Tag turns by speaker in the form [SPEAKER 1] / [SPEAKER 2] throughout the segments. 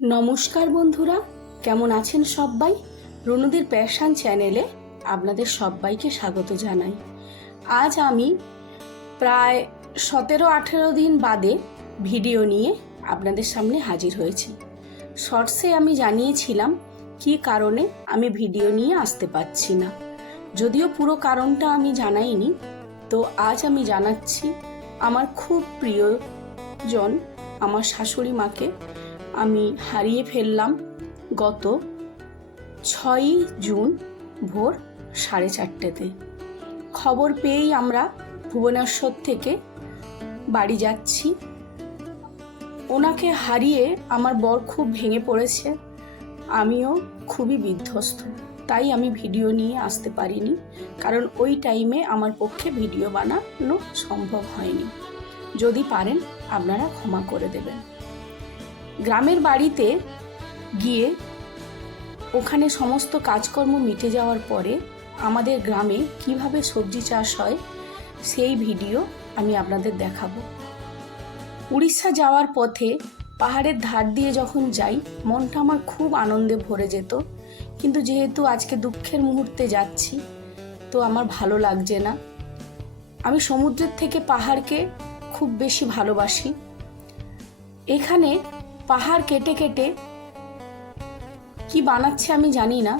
[SPEAKER 1] নমস্কার বন্ধুরা, কেমন আছেন সবাই? রনুদের প্যাশান চ্যানেলে আপনাদের সবাইকে স্বাগত জানাই। আজ আমি প্রায় সতেরো আঠেরো দিন বাদে ভিডিও নিয়ে আপনাদের সামনে হাজির হয়েছি। শর্টসে আমি জানিয়েছিলাম কী কারণে আমি ভিডিও নিয়ে আসতে পারছি না। যদিও পুরো কারণটা আমি জানাইনি, তো আজ আমি জানাচ্ছি আমার খুব প্রিয়জন, আমার শাশুড়ি মাকে আমি হারিয়ে ফেললাম গত ছয়ই জুন ভোর সাড়ে চারটেতে। খবর পেয়েই আমরা ভুবনেশ্বর থেকে বাড়ি যাচ্ছি। ওনাকে হারিয়ে আমার বর খুব ভেঙে পড়েছে। আমিও খুবই বিধ্বস্ত। তাই আমি ভিডিও নিয়ে আসতে পারিনি, কারণ ওই টাইমে আমার পক্ষে ভিডিও বানানো সম্ভব হয়নি। যদি পারেন, আপনারা ক্ষমা করে দেবেন। গ্রামের বাড়িতে গিয়ে ওখানে সমস্ত কাজকর্ম মিটে যাওয়ার পরে আমাদের গ্রামে কীভাবে সবজি চাষ হয় সেই ভিডিও আমি আপনাদের দেখাবো। উড়িষ্যা যাওয়ার পথে পাহাড়ের ধার দিয়ে যখন যাই, মনটা আমার খুব আনন্দে ভরে যেত। কিন্তু যেহেতু আজকে দুঃখের মুহূর্তে যাচ্ছি, তো আমার ভালো লাগছে না। আমি সমুদ্রের থেকে পাহাড়কে খুব বেশি ভালোবাসি। এখানে পাহাড় কেটে কেটে কি বানাচ্ছে আমি জানি না,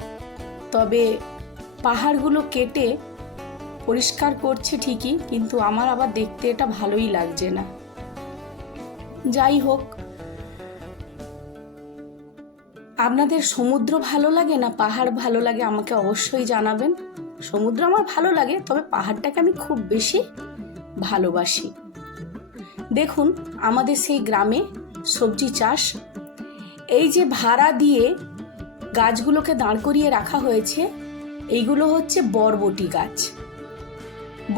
[SPEAKER 1] তবে পাহাড়গুলো কেটে পরিষ্কার করছে ঠিকই, কিন্তু আমার আবার দেখতে এটা ভালোই লাগছে না। যাই হোক, আপনাদের সমুদ্র ভালো লাগে না? পাহাড় ভালো লাগে আমাকে অবশ্যই জানাবেন। সমুদ্র আমার ভালো লাগে, তবে পাহাড়টাকে আমি খুব বেশি ভালোবাসি। দেখুন, আমাদের সেই গ্রামে সবজি চাষ, এই যে ভাড়া দিয়ে গাছগুলোকে দাঁড় করিয়ে রাখা হয়েছে, এইগুলো হচ্ছে বরবটি গাছ।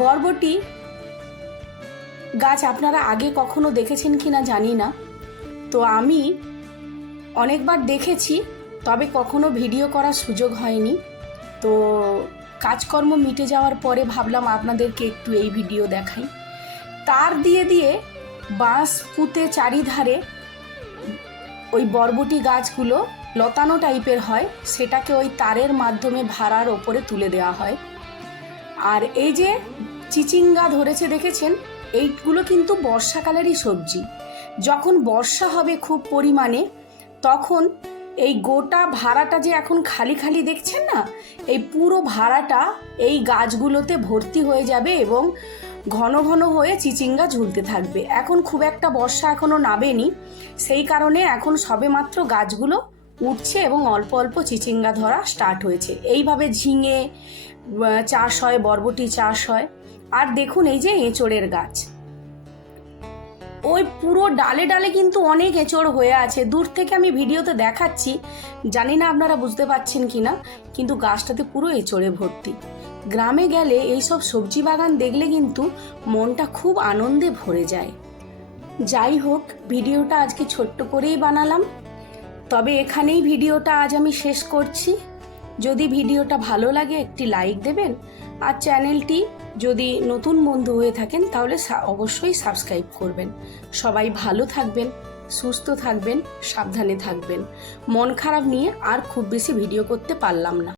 [SPEAKER 1] বরবটি গাছ আপনারা আগে কখনো দেখেছেন কি না জানি না, তো আমি অনেকবার দেখেছি, তবে কখনো ভিডিও করার সুযোগ হয়নি। তো কাজকর্ম মিটে যাওয়ার পরে ভাবলাম আপনাদেরকে একটু এই ভিডিও দেখাই। তার দিয়ে দিয়ে বাঁশ পুঁতে চারিধারে ওই বরবটি গাছগুলো লতানো টাইপের হয়, সেটাকে ওই তারের মাধ্যমে ভাড়ার ওপরে তুলে দেওয়া হয়। আর এই যে চিচিঙ্গা ধরেছে দেখেছেন, এইগুলো কিন্তু বর্ষাকালেরই সবজি। যখন বর্ষা হবে খুব পরিমাণে, তখন এই গোটা ভাড়াটা যে এখন খালি খালি দেখছেন না, এই পুরো ভাড়াটা এই গাছগুলোতে ভর্তি হয়ে যাবে এবং ঘন ঘন হয়ে চিচিঙ্গা ঝুলতে থাকবে। এখন খুব একটা বর্ষা এখনও নাবেনি সেই কারণে এখন সবেমাত্র গাছগুলো উঠছে এবং অল্প অল্প চিচিঙ্গা ধরা স্টার্ট হয়েছে। এইভাবে ঝিঙে চাষ হয়, বরবটি চাষ হয়। আর দেখুন এই যে এঁচড়ের গাছ। ওই পুরো ডালে ডালে কিন্তু অনেক এঁচড় হয়ে আছে। দূর থেকে আমি ভিডিওতে দেখাচ্ছি। জানি না আপনারা বুঝতে পারছেন কি না কিন্তু গাছটাতে পুরো এঁচড়ে ভর্তি। গ্রামে গেলে এইসব সবজি বাগান দেখলে কিন্তু মনটা খুব আনন্দে ভরে যায়। যাই হোক, ভিডিওটা আজকে ছোট্ট করেই বানালাম। তবে এখানেই ভিডিওটা আজ আমি শেষ করছি। যদি ভিডিওটা ভালো লাগে, একটি লাইক দেবেন। আর চ্যানেলটি যদি নতুন বন্ধু হয়ে থাকেন, তাহলে অবশ্যই সাবস্ক্রাইব করবেন। সবাই ভালো থাকবেন, সুস্থ থাকবেন, সাবধানে থাকবেন। মন খারাপ নিয়ে আর খুব বেশি ভিডিও করতে পারলাম না।